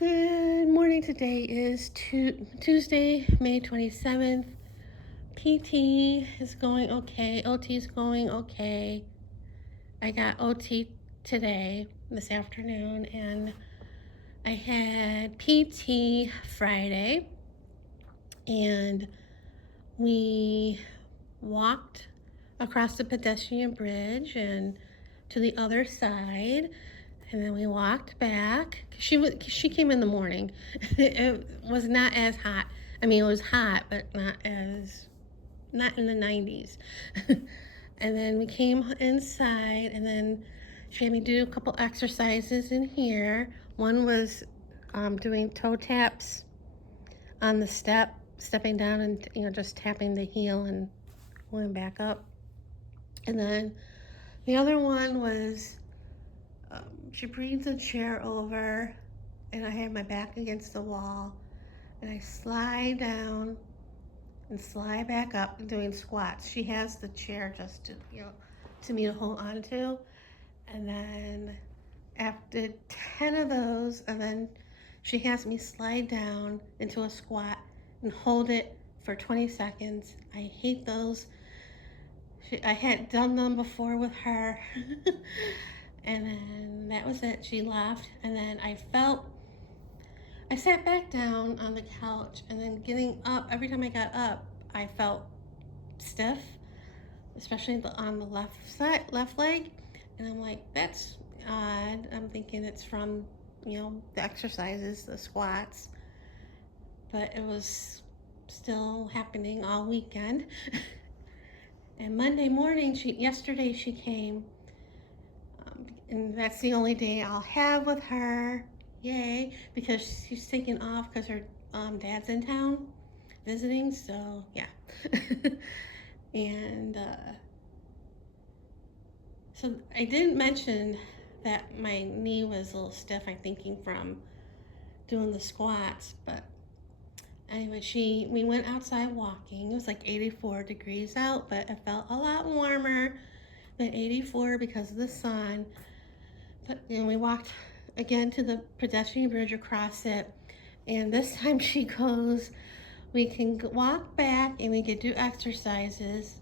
Good morning. Today is Tuesday, May 27th. PT is going okay. OT is going okay. I got OT today, this afternoon, and I had PT Friday, and we walked across the pedestrian bridge and to the other side, and then we walked back. She came in the morning. It was not as hot. I mean, it was hot, but not in the 90s. And then we came inside, and then she had me do a couple exercises in here. One was doing toe taps on the stepping down and just tapping the heel and going back up. And then the other one was she brings a chair over, and I have my back against the wall, and I slide down and slide back up, doing squats. She has the chair just to me to hold on to, and then after 10 of those, and then she has me slide down into a squat and hold it for 20 seconds. I hate those. I had done them before with her. And then that was it. She left, and then I sat back down on the couch, and then getting up, every time I got up, I felt stiff, especially on the left leg. And I'm like, that's odd. I'm thinking it's from, the exercises, the squats. But it was still happening all weekend. And Monday morning, yesterday she came, and that's the only day I'll have with her. Yay, because she's taking off because her dad's in town visiting, so yeah. And so I didn't mention that my knee was a little stiff, I'm thinking from doing the squats, but anyway, we went outside walking. It was like 84 degrees out, but it felt a lot warmer than 84 because of the sun. But we walked again to the pedestrian bridge across it, and this time she goes, we can walk back and we could do exercises,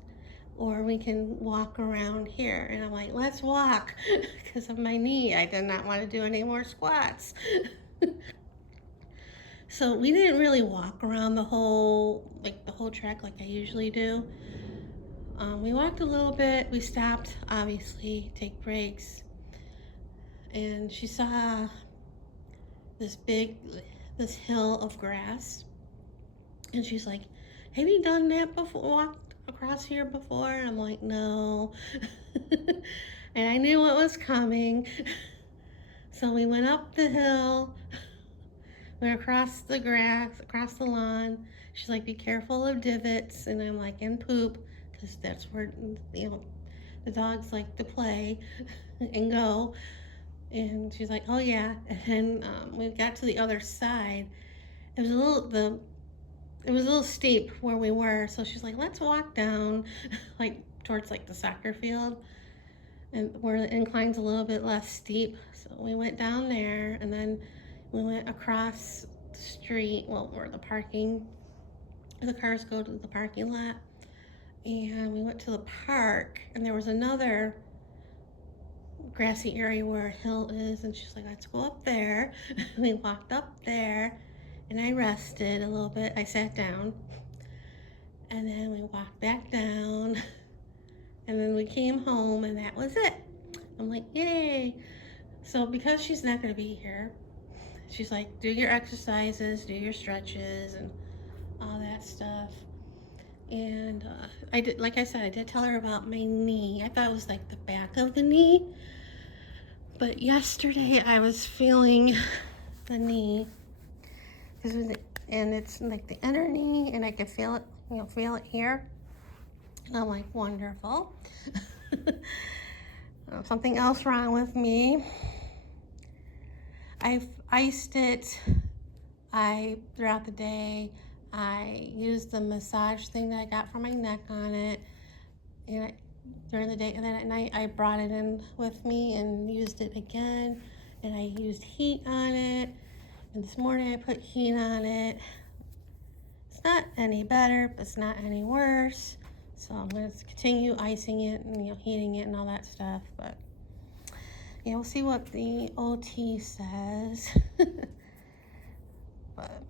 or we can walk around here. And I'm like, let's walk, because of my knee. I did not want to do any more squats. So we didn't really walk around the whole track like I usually do. We walked a little bit. We stopped, obviously, take breaks. And she saw this hill of grass. And she's like, have you done that before, walked across here before? And I'm like, no. And I knew what was coming. So we went up the hill, went across the grass, across the lawn. She's like, be careful of divots. And I'm like, and poop, because that's where, the dogs like to play and go. And she's like, oh yeah. And we got to the other side. It was a little steep where we were, so she's like, let's walk down like towards like the soccer field, and where the incline's a little bit less steep. So we went down there, and then we went across the street, where the cars go to the parking lot, and we went to the park, and there was another grassy area where a hill is, and she's like, let's go up there. We walked up there, and I rested a little bit. I sat down, and then we walked back down, and then we came home, and that was it. I'm like, yay. So because she's not going to be here, she's like, do your exercises, do your stretches, and all that stuff. And I did, like I said, I did tell her about my knee. I thought it was like the back of the knee, but yesterday I was feeling the knee, and it's like the inner knee, and I could feel it, feel it here. And I'm like, wonderful. Something else wrong with me. I've iced it. Throughout the day, I used the massage thing that I got for my neck on it, and during the day, and then at night I brought it in with me and used it again, and I used heat on it, And this morning I put heat on it. It's not any better, but it's not any worse. So I'm going to continue icing it and heating it and all that stuff. But yeah, we'll see what the OT says. But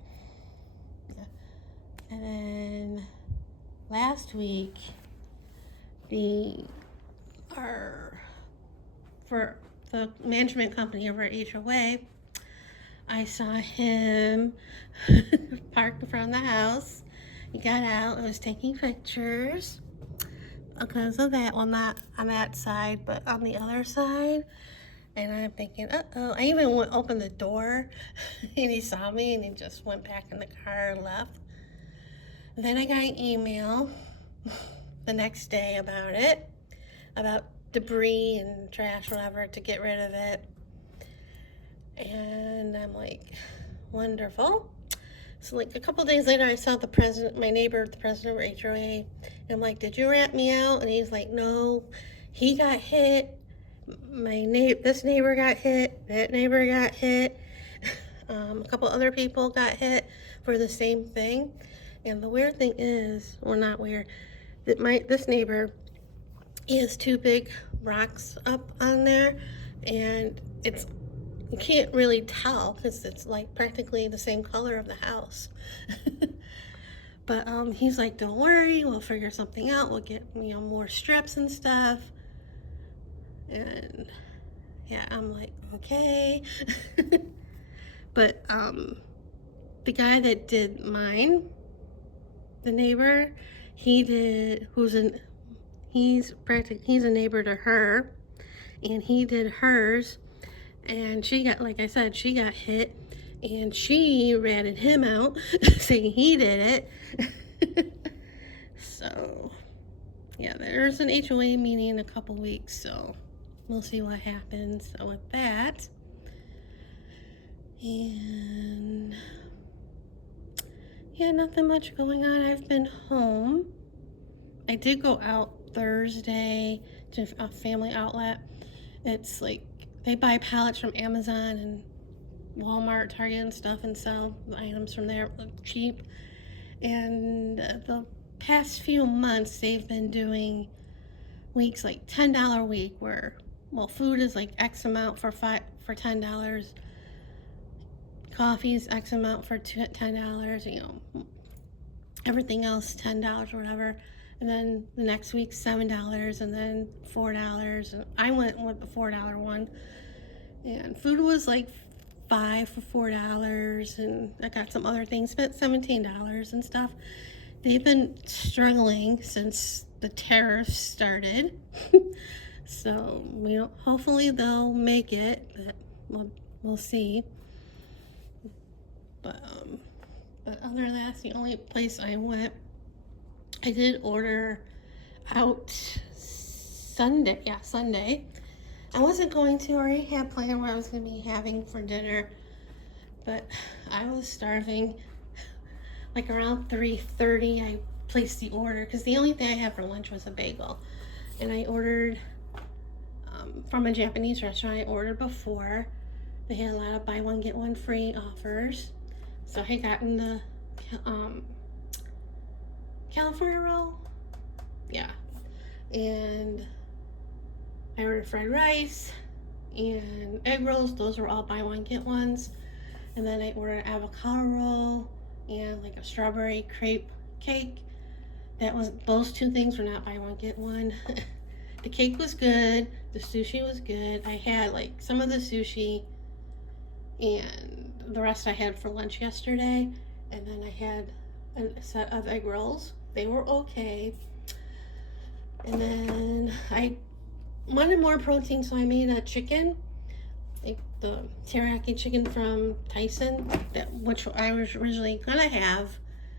yeah. And then last week, for the management company over at HOA, I saw him parked in front of the house. He got out and was taking pictures because of that. Well, not on that side, but on the other side. And I'm thinking, uh-oh. I even opened the door and he saw me and he just went back in the car and left. And then I got an email the next day about debris and trash, whatever, to get rid of it. And I'm like, wonderful. So like a couple days later, I saw my neighbor, the president of HOA, and I'm like, did you rat me out? And he's like, no, he got hit. This neighbor got hit. That neighbor got hit. A couple other people got hit for the same thing. And the weird thing is, well, not weird, that this neighbor, he has two big rocks up on there, and you can't really tell because it's like practically the same color of the house. But he's like, don't worry, we'll figure something out. We'll get more strips and stuff. And yeah, I'm like, okay. But the guy that did mine, the neighbor, he's a neighbor to her, and he did hers, and she got, like I said, she got hit, and she ratted him out, saying he did it. So yeah, there's an HOA meeting in a couple weeks, so we'll see what happens with that. And yeah, nothing much going on. I've been home. I did go out Thursday to a family outlet. It's like they buy pallets from Amazon and Walmart, Target and stuff, and sell items from there cheap. And the past few months they've been doing weeks like $10 week where, well, food is like X amount for $10, coffee is X amount for $10, everything else $10 or whatever. And then the next week $7 and then $4. And I went with the $4 one. And food was like $5 for $4, and I got some other things, spent $17 and stuff. They've been struggling since the tariffs started. So hopefully they'll make it, but we'll see. But other than that, that's the only place I went. I did order out Sunday. Yeah, Sunday. I wasn't going to. I already had planned what I was going to be having for dinner, but I was starving. Like around 3:30, I placed the order because the only thing I had for lunch was a bagel, and I ordered from a Japanese restaurant I ordered before. They had a lot of buy one get one free offers, so I had gotten the California roll. Yeah, and I ordered fried rice and egg rolls. Those were all buy one get ones. And then I ordered an avocado roll and like a strawberry crepe cake. Those two things were not buy one get one. The cake was good. The sushi was good. I had like some of the sushi, and the rest I had for lunch yesterday. And then I had a set of egg rolls. They were okay. And then I wanted more protein, so I made a chicken, like the teriyaki chicken from Tyson, which I was originally gonna have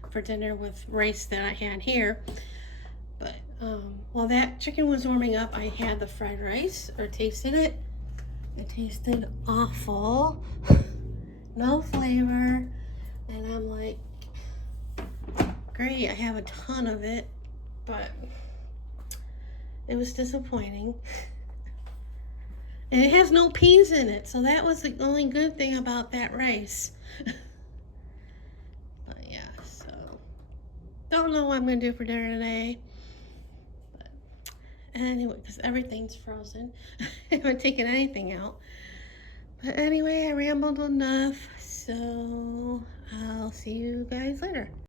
for dinner with rice that I had here. But while that chicken was warming up, I had the fried rice, or tasted it. It tasted awful. No flavor. And I'm like, great, I have a ton of it, but it was disappointing. And it has no peas in it, so that was the only good thing about that rice. But yeah, so don't know what I'm gonna do for dinner today. But anyway, because everything's frozen. I haven't taken anything out. But anyway, I rambled enough, so I'll see you guys later.